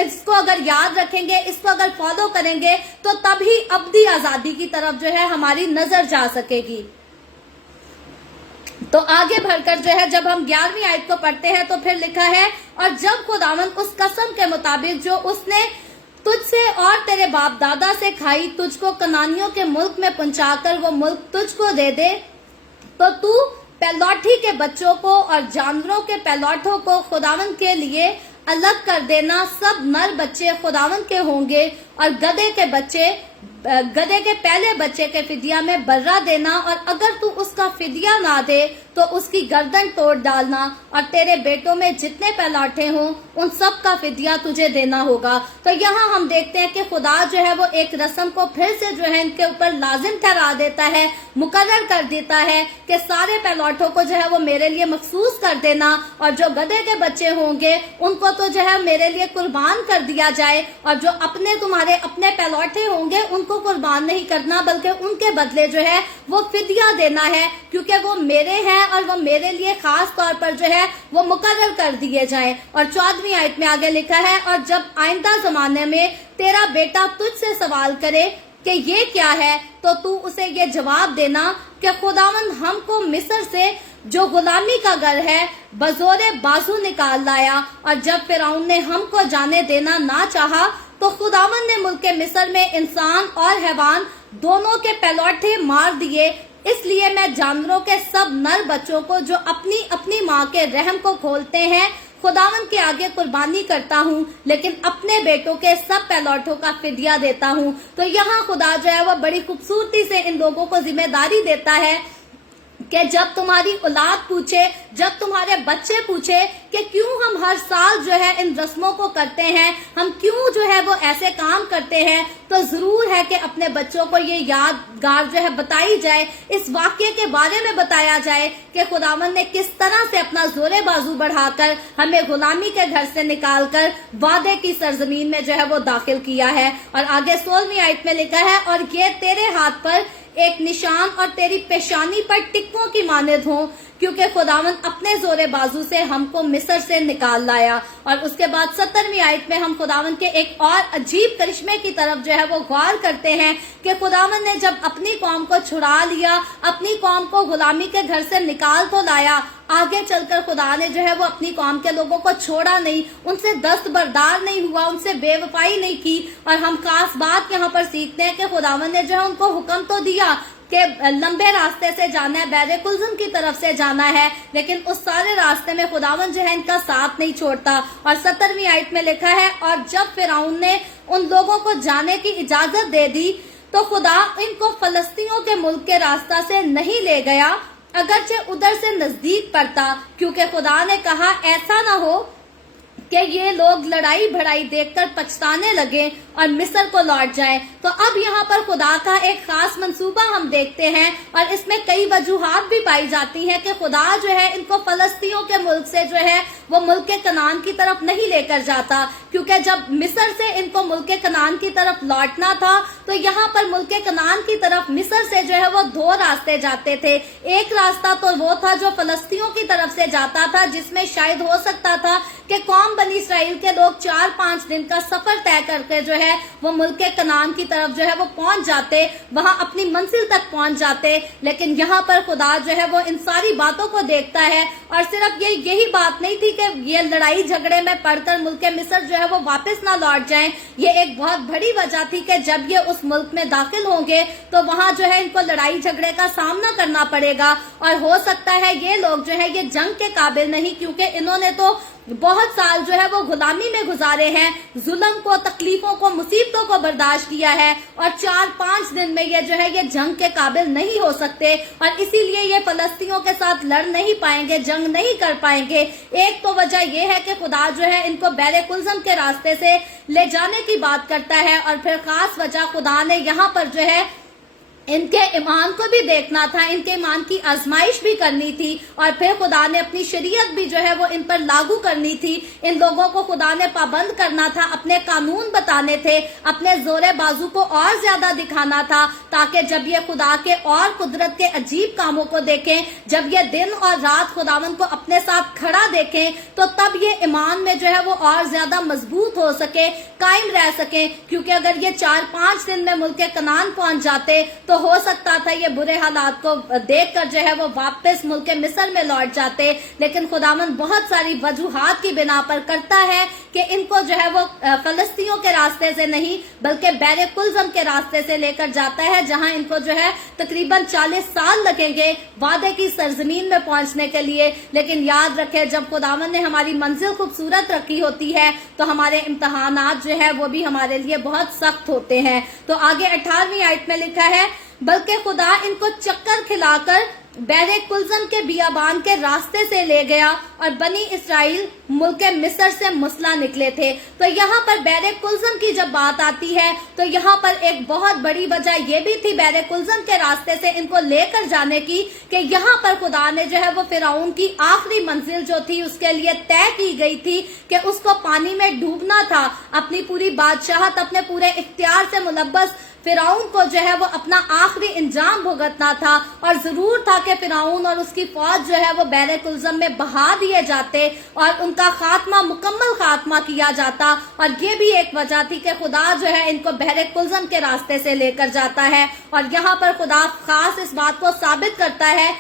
इसको अगर याद रखेंगे, इसको अगर फॉलो करेंगे, तो तभी अब्दी आजादी की तरफ जो है हमारी नजर जा सकेगी। तो आगे बढ़कर जो है जब हम 11वीं आयत को पढ़ते हैं तो फिर लिखा है, और जब खुदावंद उस कसम के मुताबिक जो उसने तुझसे और तेरे बाप दादा से खाई, तुझको कनानियों के मुल्क में पहुंचाकर वो मुल्क तुझको दे दे, तो तू पैलौठी के बच्चों को और जानवरों के पैलौठों को खुदावंद के लिए अलग कर देना। सब नर बच्चे खुदावंद के होंगे और गधे के पहले बच्चे के फिदिया में बर्रा देना, और अगर तू उसका फिदिया ना दे तो उसकी गर्दन तोड़ डालना, और तेरे बेटों में जितने पैलाठे हों उन सब का फिदिया तुझे देना होगा। तो यहाँ हम देखते हैं कि खुदा जो है वो एक रस्म को फिर से जो है इनके ऊपर लाजिम ठहरा देता है, मुकर्रर कर देता है कि सारे पैलाठों को जो है वो मेरे लिए मखसूस कर देना, और जो गधे के बच्चे होंगे उनको तो जो है मेरे लिए कुर्बान कर दिया जाए, और जो तुम्हारे अपने पैलौठे होंगे उनको कुर्बान नहीं करना, बल्कि उनके बदले जो है वो फिदिया देना है, क्योंकि वो मेरे हैं और वो मेरे लिए खास तौर पर जो है वो मुकर्रर कर दिए जाएं। और 14वीं आयत में आगे लिखा है, और जब आइंदा जमाने में तेरा बेटा तुझसे सवाल करे कि ये क्या है, तो तू उसे ये जवाब देना कि खुदावंद हमको मिस्र से जो गुलामी का घर है बजोरे बाजू निकाल लाया, और जब फिरौन ने हमको जाने देना ना चाहा, तो खुदावंद ने मुल्क मिस्र में इंसान और हैवान दोनों के पैलौठे मार दिए, اس لیے میں جانوروں کے سب نر بچوں کو جو اپنی اپنی ماں کے رحم کو کھولتے ہیں خداوند کے آگے قربانی کرتا ہوں، لیکن اپنے بیٹوں کے سب پہلوٹوں کا فدیہ دیتا ہوں۔ تو یہاں خدا جو ہے وہ بڑی خوبصورتی سے ان لوگوں کو ذمہ داری دیتا ہے کہ جب تمہاری اولاد پوچھے، جب تمہارے بچے پوچھے کہ کیوں ہم ہر سال جو ہے ان رسموں کو کرتے ہیں، ہم کیوں جو ہے وہ ایسے کام کرتے ہیں، تو ضرور ہے کہ اپنے بچوں کو یہ یادگار جو ہے بتائی جائے، اس واقعے کے بارے میں بتایا جائے کہ خداوند نے کس طرح سے اپنا زور بازو بڑھا کر ہمیں غلامی کے گھر سے نکال کر وعدے کی سرزمین میں جو ہے وہ داخل کیا ہے۔ اور آگے 16ویں آیت میں لکھا ہے، اور یہ تیرے ہاتھ پر ایک نشان اور تیری پیشانی پر ٹکوں کی مانند ہوں، کیونکہ خداوند اپنے زور بازو سے ہم کو مصر سے نکال لایا۔ اور اس کے بعد 17ویں آیت میں ہم خداوند کے ایک اور عجیب کرشمے کی طرف جو ہے وہ غور کرتے ہیں کہ خداوند نے جب اپنی قوم کو چھڑا لیا، اپنی قوم کو غلامی کے گھر سے نکال تو لایا، آگے چل کر خدا نے جو ہے وہ اپنی قوم کے لوگوں کو چھوڑا نہیں، ان سے دستبردار نہیں ہوا، ان سے بے وفائی نہیں کی۔ اور ہم خاص بات یہاں پر سیکھتے ہیں کہ خداوند نے جو ہے ان کو حکم تو دیا کہ لمبے راستے سے جانا ہے، بیر کلزم کی طرف سے جانا ہے، لیکن اس سارے راستے میں خداوند جو ہے ان کا ساتھ نہیں چھوڑتا۔ اور 17ویں آیت میں لکھا ہے، اور جب فرعون نے ان لوگوں کو جانے کی اجازت دے دی تو خدا ان کو فلسطینیوں کے ملک کے راستہ سے نہیں لے گیا، اگرچہ ادھر سے نزدیک پڑتا، کیونکہ خدا نے کہا ایسا نہ ہو کہ یہ لوگ لڑائی بھڑائی دیکھ کر پچھتانے لگے اور مصر کو لوٹ جائیں۔ تو اب یہاں پر خدا کا ایک خاص منصوبہ ہم دیکھتے ہیں، اور اس میں کئی وجوہات بھی پائی جاتی ہیں کہ خدا جو ہے ان کو فلسطینیوں کے ملک سے جو ہے وہ ملک کنعان کی طرف نہیں لے کر جاتا، کیونکہ جب مصر سے ان کو ملک کنعان کی طرف لوٹنا تھا تو یہاں پر ملک کنعان کی طرف مصر سے جو ہے وہ دو راستے جاتے تھے۔ ایک راستہ تو وہ تھا جو فلسطینیوں کی طرف سے جاتا تھا، جس میں شاید ہو سکتا تھا کہ قوم بنی اسرائیل کے لوگ 4-5 دن کا سفر طے کر کے جو ہے وہ ملک کنعان کی طرف جو ہے وہ پہنچ جاتے، وہاں اپنی منزل تک پہنچ جاتے۔ لیکن یہاں پر خدا جو ہے وہ ان ساری باتوں کو دیکھتا ہے، اور صرف یہی بات نہیں تھی کہ یہ لڑائی جھگڑے میں پڑ کر ملک مصر جو ہے وہ واپس نہ لوٹ جائیں، یہ ایک بہت بڑی وجہ تھی کہ جب یہ اس ملک میں داخل ہوں گے تو وہاں جو ہے ان کو لڑائی جھگڑے کا سامنا کرنا پڑے گا، اور ہو سکتا ہے یہ لوگ جو ہے یہ جنگ کے قابل نہیں، کیونکہ انہوں نے تو بہت سال جو ہے وہ غلامی میں گزارے ہیں، ظلم کو، تکلیفوں کو، مصیبتوں کو برداشت کیا ہے، اور 4-5 دن میں یہ جو ہے یہ جنگ کے قابل نہیں ہو سکتے، اور اسی لیے یہ فلسطینیوں کے ساتھ لڑ نہیں پائیں گے، جنگ نہیں کر پائیں گے۔ ایک تو وجہ یہ ہے کہ خدا جو ہے ان کو بیر کلزم کے راستے سے لے جانے کی بات کرتا ہے، اور پھر خاص وجہ خدا نے یہاں پر جو ہے ان کے ایمان کو بھی دیکھنا تھا، ان کے ایمان کی آزمائش بھی کرنی تھی، اور پھر خدا نے اپنی شریعت بھی جو ہے وہ ان پر لاگو کرنی تھی۔ ان لوگوں کو خدا نے پابند کرنا تھا، اپنے قانون بتانے تھے، اپنے زور بازو کو اور زیادہ دکھانا تھا، تاکہ جب یہ خدا کے اور قدرت کے عجیب کاموں کو دیکھیں، جب یہ دن اور رات خداوند کو اپنے ساتھ کھڑا دیکھیں، تو تب یہ ایمان میں جو ہے وہ اور زیادہ مضبوط ہو سکے، قائم رہ سکے۔ کیونکہ اگر یہ 4-5 دن میں ملک کنعان پہنچ جاتے تو ہو سکتا تھا یہ برے حالات کو دیکھ کر جو ہے وہ واپس ملک مصر میں لوٹ جاتے، لیکن خداوند بہت ساری وجوہات کی بنا پر کرتا ہے کہ ان کو جو ہے وہ فلسطینیوں کے راستے سے نہیں بلکہ بیر کلزم کے راستے سے لے کر جاتا ہے، جہاں ان کو جو ہے تقریباً 40 سال لگیں گے وعدے کی سرزمین میں پہنچنے کے لیے۔ لیکن یاد رکھے، جب خداوند نے ہماری منزل خوبصورت رکھی ہوتی ہے تو ہمارے امتحانات جو ہے وہ بھی ہمارے لیے بہت سخت ہوتے ہیں۔ تو آگے 18ویں آیت میں لکھا ہے، بلکہ خدا ان کو چکر کھلا کر بیر کلزم کے بیابان کے راستے سے لے گیا، اور بنی اسرائیل ملک مصر سے مسلح نکلے تھے۔ تو یہاں پر بیر کلزم کی جب بات آتی ہے تو یہاں پر ایک بہت بڑی وجہ یہ بھی تھی بیر کلزم کے راستے سے ان کو لے کر جانے کی، کہ یہاں پر خدا نے جو ہے وہ فرعون کی آخری منزل جو تھی اس کے لیے طے کی گئی تھی کہ اس کو پانی میں ڈوبنا تھا، اپنی پوری بادشاہت، اپنے پورے اختیار سے ملبس فرعون کو جو ہے وہ اپنا آخری انجام بھگتنا تھا، اور ضرور تھا کہ فرعون اور اس کی فوج جو ہے وہ بیر کلزم میں بہا دیے جاتے اور ان کا خاتمہ، مکمل خاتمہ کیا جاتا۔ اور یہ بھی ایک وجہ تھی کہ خدا جو ہے ان کو بیر کلزم کے راستے سے لے کر جاتا ہے، اور یہاں پر خدا خاص اس بات کو ثابت کرتا ہے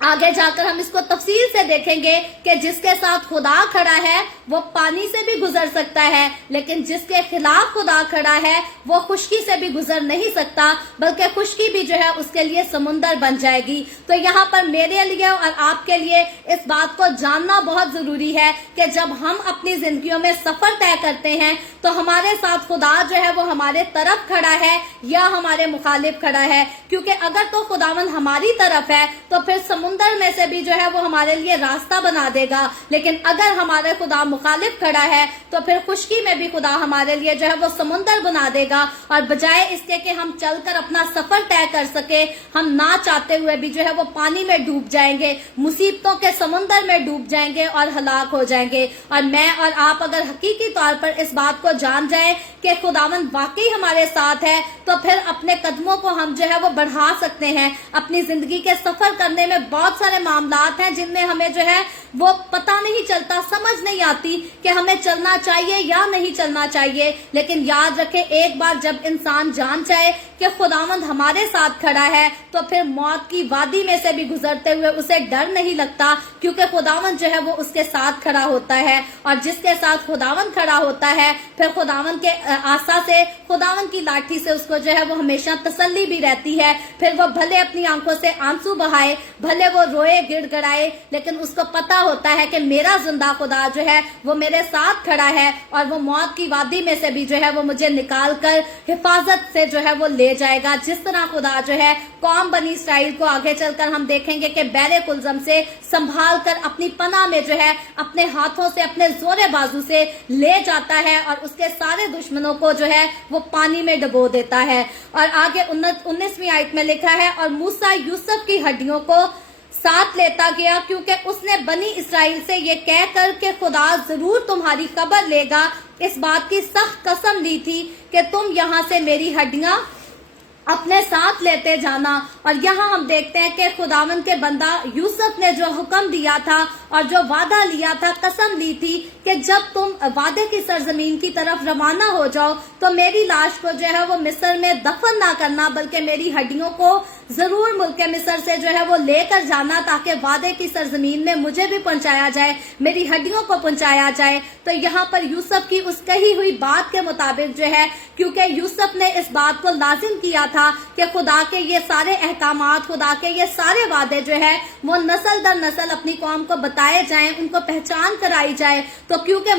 आगे जाकर हम इसको तफसील से देखेंगे कि जिसके साथ खुदा खड़ा है वो पानी से भी गुजर सकता है, लेकिन जिसके खिलाफ खुदा खड़ा है वो खुश्की से भी गुजर नहीं सकता, बल्कि खुश्की भी जो है उसके लिए समुंदर बन जाएगी। तो यहाँ पर मेरे लिए और आपके लिए इस बात को जानना बहुत जरूरी है कि जब हम अपनी जिंदगियों में सफर तय करते हैं तो हमारे साथ खुदा जो है वो हमारे तरफ खड़ा है या हमारे मुखालिफ खड़ा है। क्योंकि अगर तो खुदावन हमारी तरफ है तो फिर समुंदर में से भी जो है वो हमारे लिए रास्ता बना देगा, लेकिन अगर हमारे खुदा मुखालिफ खड़ा है तो फिर खुश्की में भी खुदा हमारे लिए जो है वो समुंदर बना देगा। और बजाय इसके कि हम चलकर अपना सफर तय कर सके, हम ना चाहते हुए भी जो है वो पानी में डूब जाएंगे, मुसीबतों के समुंदर में डूब जाएंगे और हलाक हो जाएंगे। और मैं और आप अगर हकीकी तौर पर इस बात को जान जाए कि खुदावंद वाकई हमारे साथ है तो फिर अपने कदमों को हम जो है वो बढ़ा सकते हैं। अपनी जिंदगी के सफर करने में बहुत सारे मामलात हैं जिनमें हमें जो है वो पता नहीं चलता, समझ नहीं आती कि हमें चलना चाहिए या नहीं चलना चाहिए। लेकिन याद रखें, एक बार जब इंसान जान जाए कि खुदावंद हमारे साथ खड़ा है तो फिर मौत की वादी में से भी गुजरते हुए उसे डर नहीं लगता, क्योंकि खुदावंद जो है वो उसके साथ खड़ा होता है। और जिसके साथ खुदावंद खड़ा होता है फिर खुदावंद के आशा से, खुदावंद की लाठी से उसको जो है वो हमेशा तसल्ली भी रहती है। फिर वो भले अपनी आंखों से आंसू बहाए, भले वो रोए गिड़गिड़ाए, लेकिन उसको पता होता है कि मेरा जिंदा खुदा जो है वो मेरे साथ खड़ा है और वो मौत की वादी में से भी जो है वो मुझे निकाल कर हिफाजत से जो है वो ले जाएगा। जिस तरह खुदा जो है कौम बनी इसराइल को आगे चलकर हम देखेंगे कि बैरे कुलजम से संभाल कर अपनी पनाह में जो है अपने हाथों से, अपने जोरे बाजू से ले जाता है और उसके सारे दुश्मनों को जो है वो पानी में डुबो देता है। और आगे 19वीं आयत में लिखा है, और मूसा यूसुफ की हड्डियों को साथ लेता गया क्योंकि उसने बनी इसराइल से ये कहकर के खुदा जरूर तुम्हारी खबर लेगा, इस बात की सख्त कसम ली थी कि तुम यहाँ से मेरी हड्डियां अपने साथ लेते जाना। और यहाँ हम देखते हैं कि खुदावंद के बंदा यूसुफ ने जो हुक्म दिया था और जो वादा लिया था, कसम ली थी कि जब तुम वादे की सरजमीन की तरफ रवाना हो जाओ तो मेरी लाश को जो है वो मिस्र में दफन ना करना, बल्कि मेरी हड्डियों को जरूर मुल्क मिस्र से जो है वो लेकर जाना, ताकि वादे की सरजमीन में मुझे भी पहुंचाया जाए, मेरी हड्डियों को पहुंचाया जाए। तो यहाँ पर यूसुफ की उस कही हुई बात के मुताबिक जो है, क्योंकि यूसुफ ने इस बात को लाजिम किया था कि खुदा के ये सारे अहकामात, खुदा के ये सारे वादे जो है वो नस्ल दर नस्ल अपनी कौम को बताए जाएं, उनको पहचान कराई जाए। तो क्योंकि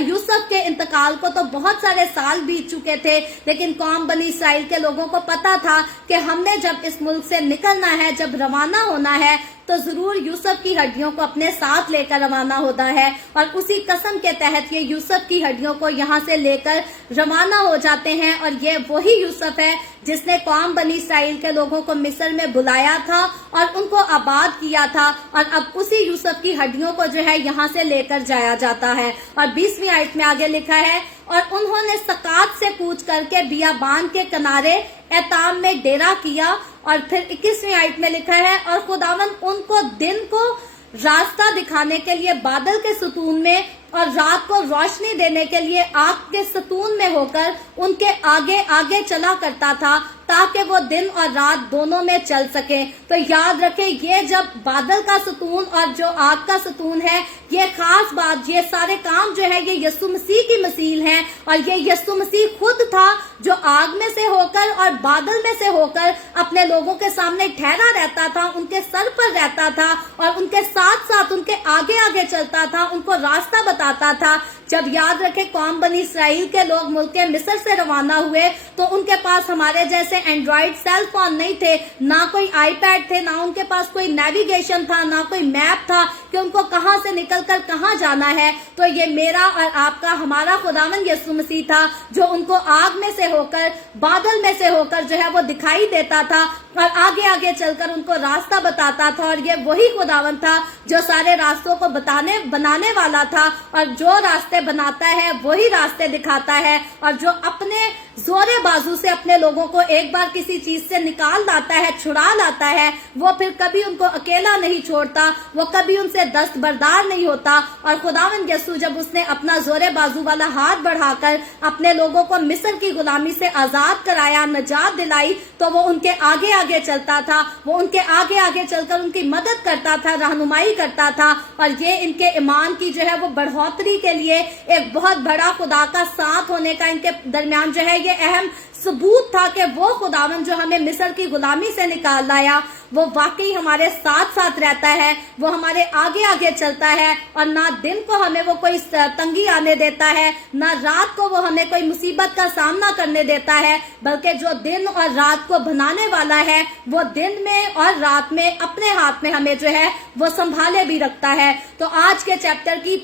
यूसुफ के इंतकाल को तो बहुत सारे साल बीत चुके थे, लेकिन कौम बनी इसराइल के लोगों को पता था कि हमने जब इस मुल्क से निकलना है, जब रवाना होना है, तो जरूर यूसुफ की हड्डियों को अपने साथ लेकर रवाना होता है। और उसी कसम के तहत ये यूसुफ की हड्डियों को यहाँ से लेकर रवाना हो जाते हैं। और ये वही यूसुफ है जिसने कौम बनी इसराइल के लोगों को मिस्र में बुलाया था और उनको आबाद किया था। और अब उसी यूसुफ की हड्डियों को जो है यहाँ से लेकर जाया जाता है। और 20वीं आयत में आगे लिखा है, और उन्होंने सकात से कूच करके बियाबान के किनारे एताम में डेरा किया। और फिर 21वीं आयत में लिखा है, और खुदावंद उनको दिन को रास्ता दिखाने के लिए बादल के सतून में और रात को रोशनी देने के लिए आग के सतून में होकर उनके आगे आगे चला करता था, ताकि वो दिन और रात दोनों में चल सके। तो याद रखें, ये जब बादल का सतून और जो आग का सतून है, ये खास बात, ये सारे काम जो है ये यीशु मसीह की मिसाल हैं। और ये यीशु मसीह खुद था जो आग में से होकर और बादल में से होकर अपने लोगों के सामने ठहरा रहता था, उनके सर पर रहता था और उनके साथ साथ उनके आगे आगे चलता था, उनको रास्ता बताता था। जब याद रखें, कौम बनी इसराइल के लोग मुल्क मिस्र से रवाना हुए तो उनके पास हमारे जैसे एंड्रॉइड सेल फोन नहीं थे, ना कोई आईपैड थे, ना उनके पास कोई नेविगेशन था, ना कोई मैप था कि उनको कहां से निकलकर कहां जाना है। तो ये मेरा और आपका, हमारा खुदावंद यीशु मसीह था जो उनको आग में से होकर, बादल में से होकर जो है वो दिखाई देता था और आगे आगे चलकर उनको रास्ता बताता था। और ये वही खुदावंद था जो सारे रास्तों को बनाने वाला था, और जो रास्ते बनाता है वही रास्ते दिखाता है, और जो अपने जोरे बाजू से अपने लोगों को एक बार किसी चीज से निकाल लाता है, छुड़ा लाता है, वो फिर कभी उनको अकेला नहीं छोड़ता, वो कभी उनसे दस्तबरदार नहीं होता। और खुदावंद यीशु जब उसने अपना जोरे बाजू वाला हाथ बढ़ाकर अपने लोगों को मिस्र की गुलामी से आजाद कराया, निजात दिलाई, तो वो उनके आगे आगे चलता था, वो उनके आगे आगे चलकर उनकी मदद करता था, रहनुमाई करता था। और ये इनके ईमान की जो है वो बढ़ोतरी के लिए एक बहुत बड़ा खुदा का साथ होने का इनके दरमियान जो है ये अहम सबूत था कि वो खुदावन जो हमें मिस्र की गुलामी से निकाल लाया वो वाकई हमारे साथ साथ रहता है, वो हमारे आगे आगे चलता है। और ना दिन को हमें वो कोई तंगी आने देता है, ना रात को वो हमें कोई मुसीबत का सामना करने देता है, बल्कि जो दिन और रात को बनाने वाला है वो दिन में और रात में अपने हाथ में हमें जो है वो संभाले भी रखता है। तो आज के चैप्टर की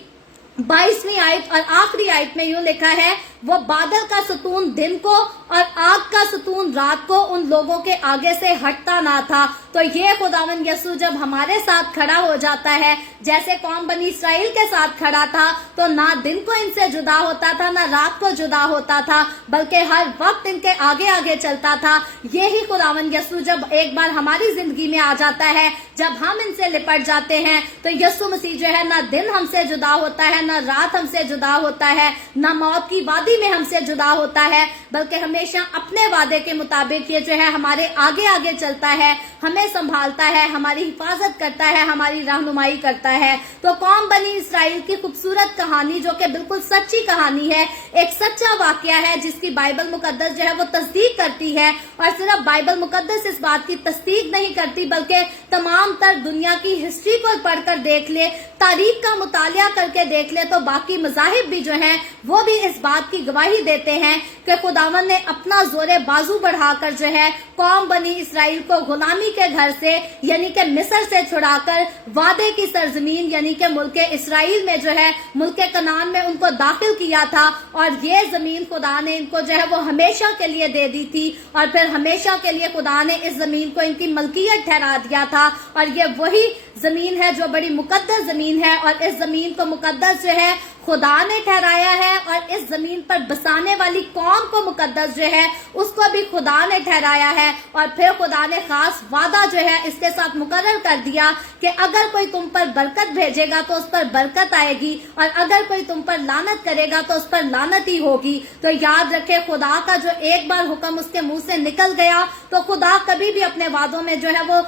22वीं आयत और आखिरी आयत में यूं लिखा है, वो बादल का सतून दिन को और आग का सतून रात को उन लोगों के आगे से हटता ना था। तो ये खुदावंद यीशु जब हमारे साथ खड़ा हो जाता है, जैसे कौम बनी इसराइल के साथ खड़ा था, तो ना दिन को इनसे जुदा होता था, ना रात को जुदा होता था, बल्कि हर वक्त इनके आगे आगे चलता था। यही खुदावंद यीशु जब एक बार हमारी जिंदगी में आ जाता है, जब हम इनसे लिपट जाते हैं, तो यीशु मसीह जो है ना दिन हमसे जुदा होता है, ना रात हमसे जुदा होता है, ना मौत की वादी में हमसे जुदा होता है, बल्कि हमेशा अपने वादे के मुताबिक ये जो है हमारे आगे आगे चलता है, हमें संभालता है, हमारी हिफाजत करता है, हमारी रहनुमाई करता है। तो कौम बनी इसराइल की खूबसूरत कहानी जो कि बिल्कुल सच्ची कहानी है, एक सच्चा वाकया है जिसकी बाइबल मुकद्दस जो है वो तस्दीक करती है। और सिर्फ बाइबल मुकद्दस इस बात की तस्दीक नहीं करती, बल्कि तमाम तर दुनिया की हिस्ट्री को पढ़कर देख ले, तारीख का मुतालिया करके देख ले, तो बाकी मज़ाहिब भी जो हैं वो भी इस बात की गवाही देते हैं कि खुदावन ने अपना जोरे बाजू बढ़ाकर जो है कौम बनी इसराइल को गुलामी के घर से यानी कि मिस्र से छुड़ाकर वादे की सरजमीन यानी कि मुल्क इसराइल में जो है मुल्क कनान में उनको दाखिल किया था। और ये जमीन खुदा ने इनको जो है वो हमेशा के लिए दे दी थी, और फिर हमेशा के लिए खुदा ने इस जमीन को इनकी मलकियत ठहरा दिया था। और ये वही जमीन है जो बड़ी मुकद्दस जमीन है, और इस जमीन को मुकद्दस जो है खुदा ने ठहराया है, और इस जमीन पर बसाने वाली कौम को मुकद्दस जो है उसको भी खुदा ने ठहराया है। और फिर खुदा ने खास वादा जो है इसके साथ मुकर्रर कर दिया कि अगर कोई तुम पर बरकत भेजेगा तो उस पर बरकत आएगी, और अगर कोई तुम पर लानत करेगा तो उस पर लानत ही होगी। तो याद रखे, खुदा का जो एक बार हुक्म उसके मुंह से निकल गया तो खुदा कभी भी अपने वादों में जो है वो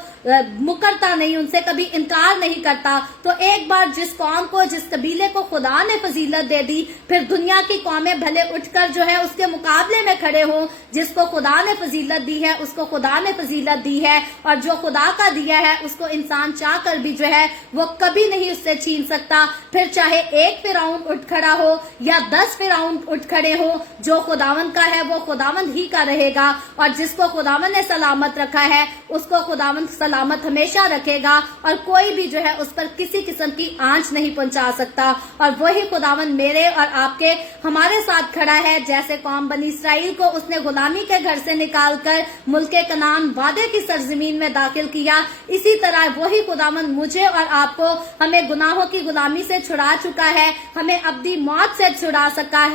मुकरता नहीं, उनसे कभी इनकार नहीं करता। तो एक बार जिस कौम को, जिस कबीले को खुदा ने फजीलत दे दी, फिर दुनिया की कौमें भले उठकर जो है उसके मुकाबले में खड़े हों। जिसको खुदा ने फजीलत दी है उसको खुदा ने फजीलत दी है, और जो खुदा का दिया है उसको इंसान चाह कर भी जो है वो कभी नहीं उससे छीन सकता। फिर चाहे एक फिरौन उठ खड़ा हो या 10 फिरौन उठ खड़े हो, जो खुदावंद का है वो खुदावंद ही का रहेगा। और जिसको खुदावंद ने सलामत रखा है उसको खुदावंद सलामत हमेशा रखेगा, और कोई भी जो है उस पर किसी किस्म की आंच नहीं पहुंचा सकता। और वही खुदावंद मेरे और आपके हमारे साथ खड़ा है। जैसे कौम बनी इसराइल को उसने गुलामी के घर से निकालकर मुल्क कनान वादे की सरजमीन में दाखिल किया, इसी तरह वही खुदावंद मुझे और आपको हमें गुनाहों की गुलामी से छुड़ा चुका है, हमें अब्दी मौत से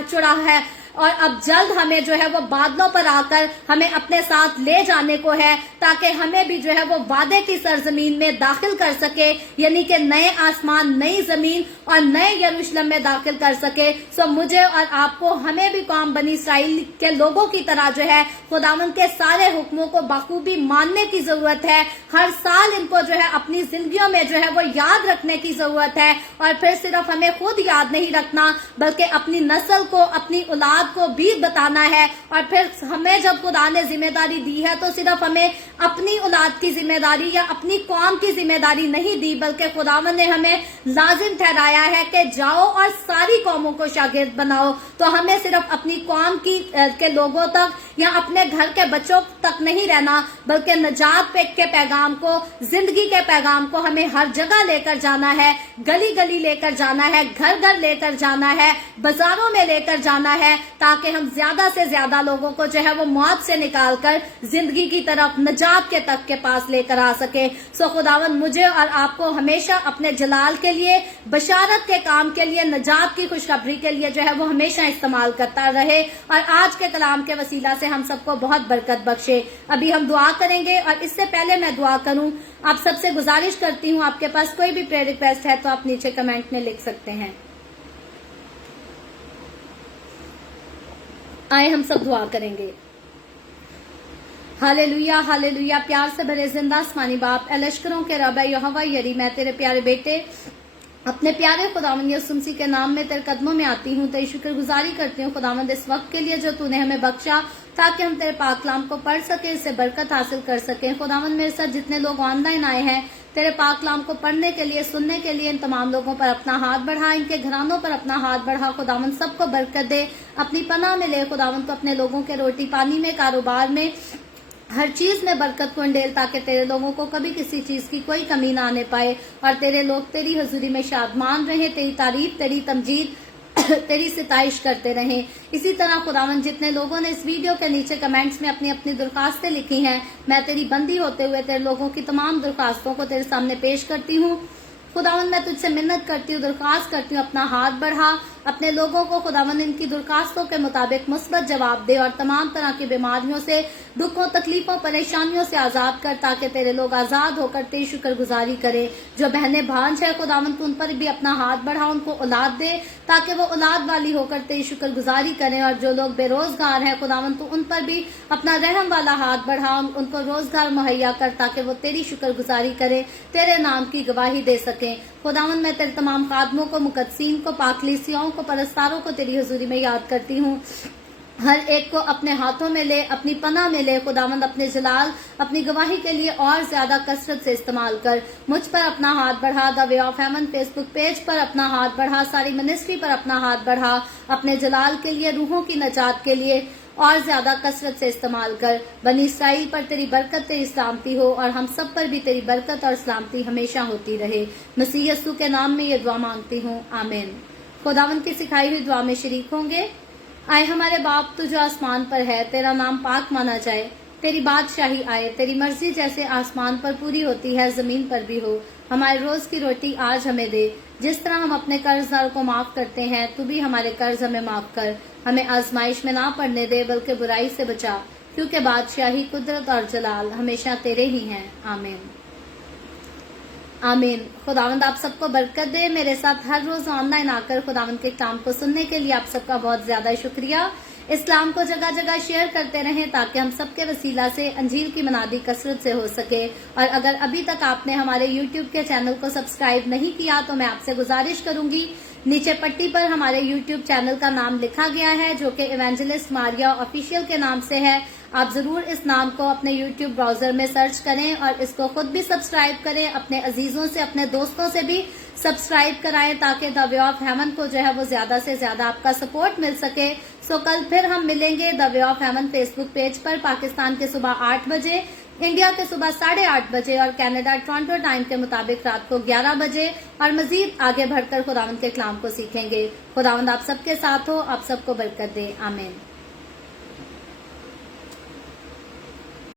छुड़ा है, और अब जल्द हमें जो है वो बादलों पर आकर हमें अपने साथ ले जाने को है, ताकि हमें भी जो है वो वादे की सरजमीन में दाखिल कर सके, यानी कि नए आसमान, नई जमीन और नए यरूशलेम में दाखिल कर सके। सो मुझे और आपको, हमें भी कौम बनी इसराइल के लोगों की तरह जो है खुदावंद के सारे हुक्मों को बखूबी मानने की जरूरत है। हर साल इनको जो है अपनी जिंदगियों में जो है वो याद रखने की जरूरत है। और फिर सिर्फ हमें खुद याद नहीं रखना, बल्कि अपनी नस्ल को, अपनी औलाद को भी बताना है। और फिर हमें जब खुदा ने जिम्मेदारी दी है तो सिर्फ हमें अपनी औलाद की जिम्मेदारी या अपनी कौम की जिम्मेदारी नहीं दी, बल्कि खुदावंद ने हमें लाजिम ठहराया है कि जाओ और सारी कौमों को शागिर्द बनाओ। तो हमें सिर्फ अपनी कौम के लोगों तक या अपने घर के बच्चों तक नहीं रहना, बल्कि नजात के पैगाम को, जिंदगी के पैगाम को हमें हर जगह लेकर जाना है, गली गली लेकर जाना है, घर घर लेकर जाना है, बाजारों में लेकर जाना है, ताकि हम ज्यादा से ज्यादा लोगों को जो है वो मौत से निकाल कर जिंदगी की तरफ, नजात के तक के पास लेकर आ सके। सो खुदावन मुझे और आपको हमेशा अपने जलाल के लिए, बशारत के काम के लिए, नजात की खुशखबरी के लिए जो है वो हमेशा इस्तेमाल करता रहे और आज के कलाम के वसीला से हम सबको बहुत बरकत बख्शे। अभी हम दुआ करेंगे और इससे पहले मैं दुआ करूं, आप सबसे गुजारिश करती हूं, आपके पास कोई भी प्रेयर रिक्वेस्ट है तो आप नीचे कमेंट में लिख सकते हैं। आए हम सब दुआ करेंगे। Hallelujah hallelujah. प्यार से भरे जिंदा आसमानी बाप, लश्करों के रब यहोवा यरी, मैं तेरे प्यारे बेटे अपने प्यारे खुदावंद यीशु मसीह के नाम में तेरे कदमों में आती हूँ, तेरी शुक्रगुजारी करती हूँ खुदावंद इस वक्त के लिए जो तूने हमें बख्शा ताकि हम तेरे पाक कलाम को पढ़ सके, इससे बरकत हासिल कर सके। खुदावंद मेरे साथ जितने लोग ऑनलाइन आए हैं तेरे पाक कलाम को पढ़ने के लिए, सुनने के लिए, इन तमाम लोगों पर अपना हाथ बढ़ा, इनके घरानों पर अपना हाथ बढ़ा। खुदावंद सबको बरकत दे, अपनी पनाह में ले खुदावंद को, अपने लोगों के रोटी पानी में, कारोबार में, हर चीज में बरकत को अंडेल, ताकि तेरे लोगों को कभी किसी चीज की कोई कमी ना आने पाए और तेरे लोग तेरी हजूरी में शादमान रहे, तेरी तारीफ, तेरी तमजीद, तेरी सिताइश करते रहें। इसी तरह खुदावंद जितने लोगों ने इस वीडियो के नीचे कमेंट्स में अपनी अपनी दरखास्तें लिखी हैं, मैं तेरी बंदी होते हुए तेरे लोगों की तमाम दरखास्तों को तेरे सामने पेश करती हूँ। खुदावंद मैं तुझसे मिन्नत करती हूँ, दरखास्त करती हूँ, अपना हाथ बढ़ा, अपने लोगों को खुदावंद इनकी दरखास्तों के मुताबिक मुस्बत जवाब दे और तमाम तरह की बीमारियों से, दुखों, तकलीफों, परेशानियों से आजाद कर, ताकि तेरे लोग आजाद होकर तेरी शुक्रगुजारी करें। जो बहनें भांज है खुदावंद उन पर भी अपना हाथ बढ़ा, उनको औलाद दे ताकि वो औलाद वाली होकर तेरी शुक्रगुजारी करें। और जो लोग बेरोजगार हैं खुदावंद तो उन पर भी अपना रहम वाला हाथ बढ़ा, उनको रोजगार मुहैया कर ताकि वो तेरी शुक्रगुजारी करें, तेरे नाम की गवाही दे सके। खुदावंद मैं तेरे तमाम खादमों को, मुकद्दसीन को, पाकलीसियों को, परस्तारों को तेरी हुजूरी में याद करती हूँ। हर एक को अपने हाथों में ले, अपनी पनाह में ले खुदावंद, अपने जलाल, अपनी गवाही के लिए और ज्यादा कसरत से इस्तेमाल कर। मुझ पर अपना हाथ बढ़ा, the way of haven Facebook page पर अपना हाथ बढ़ा, सारी मिनिस्ट्री पर अपना हाथ बढ़ा, अपने जलाल के लिए, रूहों की नजात के लिए और ज्यादा कसरत से इस्तेमाल कर। बनी इसराइल पर तेरी बरकत, तेरी सलामती हो और हम सब पर भी तेरी बरकत और सलामती हमेशा होती रहे। मसीह यीशु के नाम में ये दुआ मांगती हूँ, आमीन। खुदावंद की सिखाई हुई दुआ में शरीक होंगे। आए हमारे बाप तू जो आसमान पर है, तेरा नाम पाक माना जाए, तेरी बादशाही आए, तेरी मर्जी जैसे आसमान पर पूरी होती है जमीन पर भी हो। हमारे रोज की रोटी आज हमें दे, जिस तरह हम अपने कर्जदार को माफ करते हैं तू भी हमारे कर्ज हमें माफ कर। हमें आजमाइश में ना पड़ने दे बल्कि बुराई से बचा, क्योंकि बादशाही, कुदरत और जलाल हमेशा तेरे ही हैं, आमीन आमीन। खुदावंद आप सबको बरकत दे। मेरे साथ हर रोज ऑनलाइन आकर खुदावंद के कलाम को सुनने के लिए आप सबका बहुत ज्यादा शुक्रिया। इस्लाम को जगह जगह शेयर करते रहें ताकि हम सबके वसीला से अंजील की मनादी कसरत से हो सके। और अगर अभी तक आपने हमारे YouTube के चैनल को सब्सक्राइब नहीं किया तो मैं आपसे गुजारिश करूंगी, नीचे पट्टी पर हमारे YouTube चैनल का नाम लिखा गया है जो कि इवेंजलिस्ट मारिया ऑफिशियल के नाम से है। आप जरूर इस नाम को अपने YouTube ब्राउजर में सर्च करें और इसको खुद भी सब्सक्राइब करें, अपने अजीजों से, अपने दोस्तों से भी सब्सक्राइब कराएं ताकि द वे ऑफ हेवन को जो है वो ज्यादा से ज्यादा आपका सपोर्ट मिल सके। सो कल फिर हम मिलेंगे the way of haven Facebook page पर, पाकिस्तान के सुबह 8 बजे, इंडिया के सुबह 8:30 बजे और कनाडा टोरंटो टाइम के मुताबिक रात को 11 बजे। और मजीद आगे बढ़कर खुदावंद के कलाम को सीखेंगे। खुदावंद आप सबके साथ हो, आप सबको बरकत दे, आमीन।